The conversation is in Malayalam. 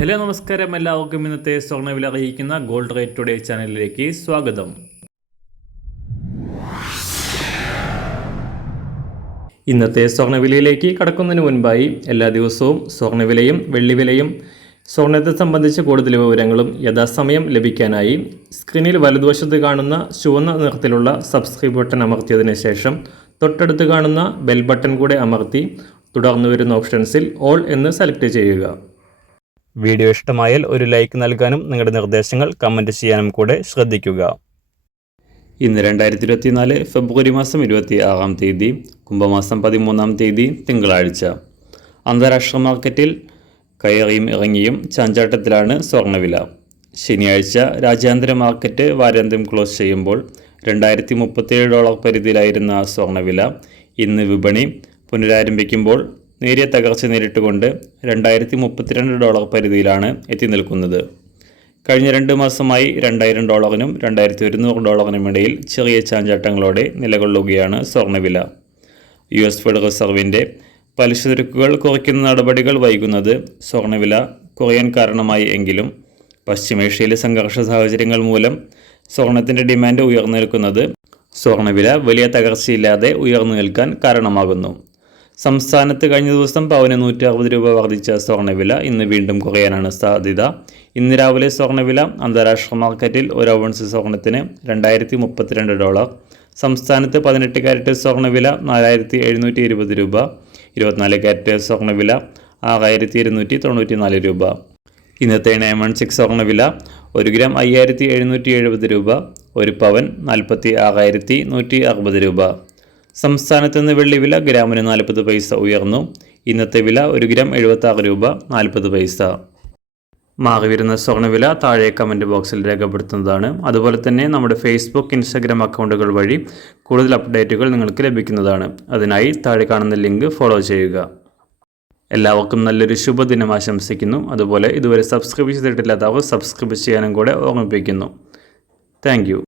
ഹലോ നമസ്കാരം, എല്ലാവർക്കും ഇന്നത്തെ സ്വർണ്ണവില അറിയിക്കുന്ന ഗോൾഡ് റേറ്റ് ടുഡേ ചാനലിലേക്ക് സ്വാഗതം. ഇന്നത്തെ സ്വർണ്ണവിലയിലേക്ക് കടക്കുന്നതിന് മുൻപായി എല്ലാ ദിവസവും സ്വർണ്ണവിലയും വെള്ളിവിലയും സ്വർണ്ണത്തെ സംബന്ധിച്ച കൂടുതൽ വിവരങ്ങളും യഥാസമയം ലഭിക്കാനായി സ്ക്രീനിൽ വലതുവശത്ത് കാണുന്ന ചുവന്ന നിറത്തിലുള്ള സബ്സ്ക്രൈബ് ബട്ടൺ അമർത്തിയതിനു ശേഷം തൊട്ടടുത്ത് കാണുന്ന ബെൽ ബട്ടൺ കൂടെ അമർത്തി തുടർന്ന് വരുന്ന ഓപ്ഷൻസിൽ ഓൾ എന്ന് സെലക്ട് ചെയ്യുക. വീഡിയോ ഇഷ്ടമായാൽ ഒരു ലൈക്ക് നൽകാനും നിങ്ങളുടെ നിർദ്ദേശങ്ങൾ കമൻറ്റ് ചെയ്യാനും കൂടെ ശ്രദ്ധിക്കുക. ഇന്ന് 2024 ഫെബ്രുവരി മാസം 26-ാം തീയതി, കുംഭമാസം 13-ാം തീയതി തിങ്കളാഴ്ച. അന്താരാഷ്ട്ര മാർക്കറ്റിൽ കയറിയും ഇറങ്ങിയും ചാഞ്ചാട്ടത്തിലാണ് സ്വർണ്ണവില. ശനിയാഴ്ച രാജ്യാന്തര മാർക്കറ്റ് വാരാന്ത്യം ക്ലോസ് ചെയ്യുമ്പോൾ $2037 പരിധിയിലായിരുന്ന സ്വർണ്ണവില ഇന്ന് വിപണി പുനരാരംഭിക്കുമ്പോൾ നേരിയ തകർച്ച നേരിട്ടുകൊണ്ട് $2032 പരിധിയിലാണ് എത്തി നിൽക്കുന്നത്. കഴിഞ്ഞ 2 മാസമായി $2000-നും $2100-നും ഇടയിൽ ചെറിയ ചാഞ്ചാട്ടങ്ങളോടെ നിലകൊള്ളുകയാണ് സ്വർണ്ണവില. US ഫെഡറൽ റിസർവിൻ്റെ പലിശ നിരക്കുകൾ കുറയ്ക്കുന്ന നടപടികൾ വൈകുന്നത് സ്വർണ്ണവില കുറയാൻ കാരണമായി എങ്കിലും പശ്ചിമേഷ്യയിലെ സംഘർഷ സാഹചര്യങ്ങൾ മൂലം സ്വർണത്തിൻ്റെ ഡിമാൻഡ് ഉയർന്നു നിൽക്കുന്നത് സ്വർണ്ണവില വലിയ തകർച്ചയില്ലാതെ ഉയർന്നു നിൽക്കാൻ കാരണമാകുന്നു. സംസ്ഥാനത്ത് കഴിഞ്ഞ ദിവസം പവന് $160 വർദ്ധിച്ച സ്വർണ്ണവില ഇന്ന് വീണ്ടും കുറയാനാണ് സാധ്യത. ഇന്ന് രാവിലെ സ്വർണ്ണവില അന്താരാഷ്ട്ര മാർക്കറ്റിൽ 1 ഔൺസ് സ്വർണത്തിന് $2032, സംസ്ഥാനത്ത് 18 കാരറ്റ് സ്വർണ്ണവില $4720, 24 കാരറ്റ് സ്വർണ്ണവില $6294. ഇന്നത്തെ 916 സ്വർണ്ണവില 1 ഗ്രാം $5770, 1 പവൻ $46,160. സംസ്ഥാനത്ത് നിന്ന് വെള്ളിവില ഗ്രാമിന് 40 പൈസ ഉയർന്നു. ഇന്നത്തെ വില 1 ഗ്രാം $76.40. മാറിവരുന്ന സ്വർണ്ണവില താഴെ കമൻറ്റ് ബോക്സിൽ രേഖപ്പെടുത്തുന്നതാണ്. അതുപോലെ തന്നെ നമ്മുടെ ഫേസ്ബുക്ക്, ഇൻസ്റ്റാഗ്രാം അക്കൗണ്ടുകൾ വഴി കൂടുതൽ അപ്ഡേറ്റുകൾ നിങ്ങൾക്ക് ലഭിക്കുന്നതാണ്. അതിനായി താഴെ കാണുന്ന ലിങ്ക് ഫോളോ ചെയ്യുക. എല്ലാവർക്കും നല്ലൊരു ശുഭദിനം ആശംസിക്കുന്നു. അതുപോലെ ഇതുവരെ സബ്സ്ക്രൈബ് ചെയ്തിട്ടില്ലാത്തവർ സബ്സ്ക്രൈബ് ചെയ്യാനും കൂടെ ഓർമ്മിപ്പിക്കുന്നു. Thank you.